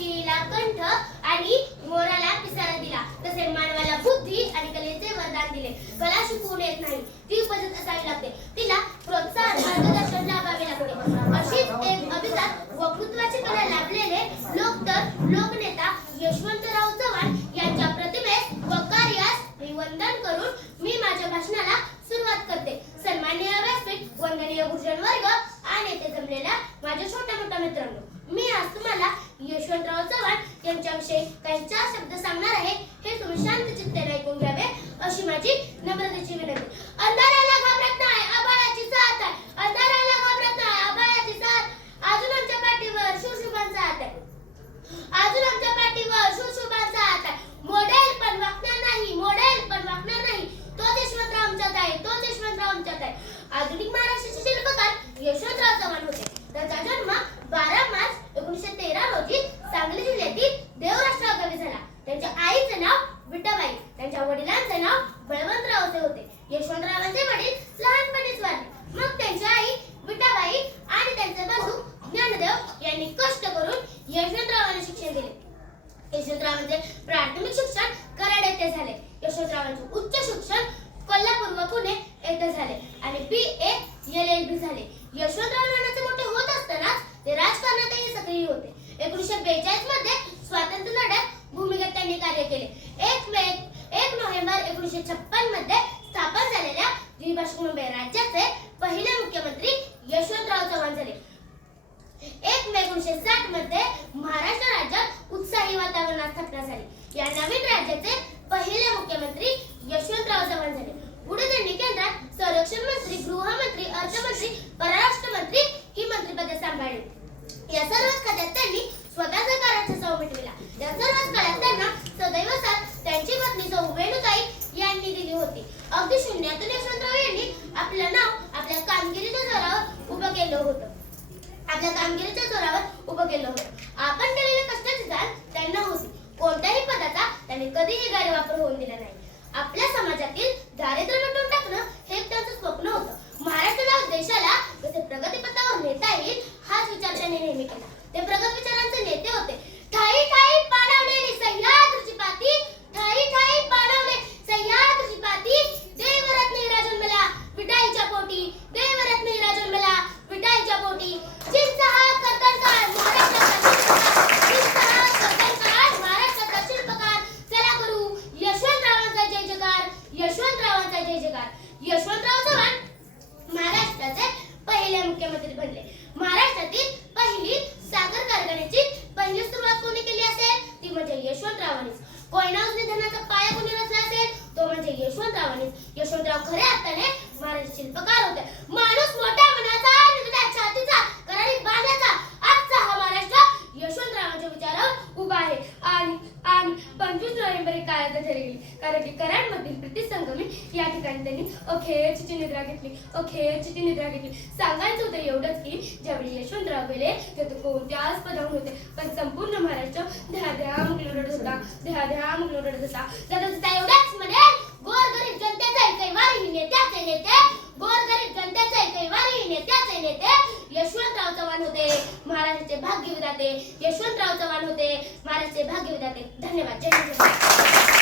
कोकिळीला कंठ आणि मोराला पिसारा दिला. तसे मानवाला बुद्धी आणि कलेचे वरदान दिले. कला शिकवून येत नाही. ती उपजत असावी लागते. तिला प्रोत्साहन मार्गदर्शन लाभावे लागते. अशीच एक अभिजात वक्तृत्वाची कला लाभलेले लोक तर लोक मी आज तुम्हाला यशवंतराव चव्हाण यांच्याविषयी काही चार शब्द सांगणार आहे. हे तुम्ही शांत चित्तेने ऐकून घ्यावे अशी माझी नम्रतेची विनंती. अंधाराला घाबरत नाही आबाळाची साथ आहे. अंधाराला घाबरत नाही आबाळाची साथ. अजून आमच्या पाठीवर शुशुभांचा हात आहे अजून आमच्या पाठीवर शुशु हात आहे मॉडेल पण वागणार नाही मॉडेल पण वागणार नाही तो यशवंतराव आमच्यात आहे तो यशवंतराव आमच्यात आहे आधुनिक महाराष्ट्राचे शिल्पकार यशवंतराव चव्हाण होते त्यांचा जन्म बारा मार्च एकोणीसशे तेरा रोजी सांगली जिल्ह्यातील देवराष्ट्राव गावी झाला त्यांच्या आईचे नाव विठाबाई त्यांच्या वडिलांचे नाव बळवंतराव असे होते. यशवंतरावांचे वडील लहानपणीच वारले. मग त्यांची आई विठाबाई आणि त्यांचे बंधू ज्ञानदेव यांनी कष्ट करून यशवंतरावांना शिक्षण दिले. यशवंतरावांचे प्राथमिक शिक्षण कराड येथे झाले. यशवंतरावांचे उच्च शिक्षण कोल्हापूर व पुणे येथे झाले आणि बी ए एल एल बी झाले. यशवंतराव नानाचे मोठे होत असतानाच ते राजकारणातही सक्रिय होते. एकोणीसशे बेचाळीसमध्ये स्वातंत्र्य लढ्यात भूमिगत त्यांनी कार्य केले एक मे एक नोव्हेंबर एकोणीसशे छप्पनमध्ये स्थापन झालेल्या द्विभाषिक मुंबई राज्याचे पहिले मुख्यमंत्री यशवंतराव चव्हाण झाले. एक मे एकोणीसशे साठमध्ये महाराष्ट्र राज्यात उत्साही वातावरणात स्थापना झाली. या नवीन राज्याचे पहिले मुख्यमंत्री यशवंतराव चव्हाण झाले. पुढे त्यांनी केंद्रात संरक्षण मंत्री गृहमंत्री अर्थमंत्री परराष्ट्र मंत्री ही मंत्रिपदे सांभाळली. या सर्व खात्यात त्यांनी स्वतःचा कार्याचा मिटविला या सर्वच काळात त्यांना सदैव साथ त्यांची पत्नी सौ वेणुताई यांनी दिली होती अगदी शून्यातून यशवंतराव यांनी आपलं नाव आपल्या कामगिरीच्या जोरावर उभं केलं होतं. आपल्या कामगिरीच्या जोरावर उभं केलं होतं. आपण केलेल्या कष्टाची जाण त्यांना होती. कोणत्याही पदाचा त्यांनी कधीही गैरवापर होऊन दिला नाही. आपल्या समाजातील दारिद्र्य जगात. यशवंतराव चव्हाण महाराष्ट्राचे पहिले मुख्यमंत्री बनले. महाराष्ट्रातील पहिली साखर कारखान्याची पहिली सुरुवात कोणी केली असेल? ती म्हणजे यशवंतरावांनीच. कोयनाज निधनाचा पाया कोणी रचला असेल? तो म्हणजे यशवंतरावांनीच. यशवंतराव खऱ्या अर्थाने महाराष्ट्र शिल्पकार होते. माणूस मोठ्या मनाचा निर्भय छातीचा करारी बांधाचा आजचा हा महाराष्ट्र यशवंतरावांच्या विचारावर उभा आहे आणि आणि पंचवीस नोव्हेंबर ठरली. गेली कारण की कराडमधील प्रीती संगमी या ठिकाणी त्यांनी अखेरची निद्रा घेतली. अखेरची निद्रा घेतली. सांगायचं होतं एवढंच की ज्यावेळी यशवंतराव गेले ते तो कोणत्याच पदावर होते. पण संपूर्ण महाराष्ट्र ध्या ध्या मुकलो रडत होता. ध्या ध्या मुकलो रडत होता. रडत होता एवढ्याच मध्ये म्हणजे गोरगरीब जनतेचा एकही वारी नेत्याचे नेते. गोरगरीब जनतेचा एकही वारी नेत्याचे नेते. यशवंतराव चव्हाण होते महाराष्ट्राचे भाग्य विधाते यशवंतराव चव्हाण होते महाराष्ट्राचे भाग्य विधाते धन्यवाद. जय हिंद.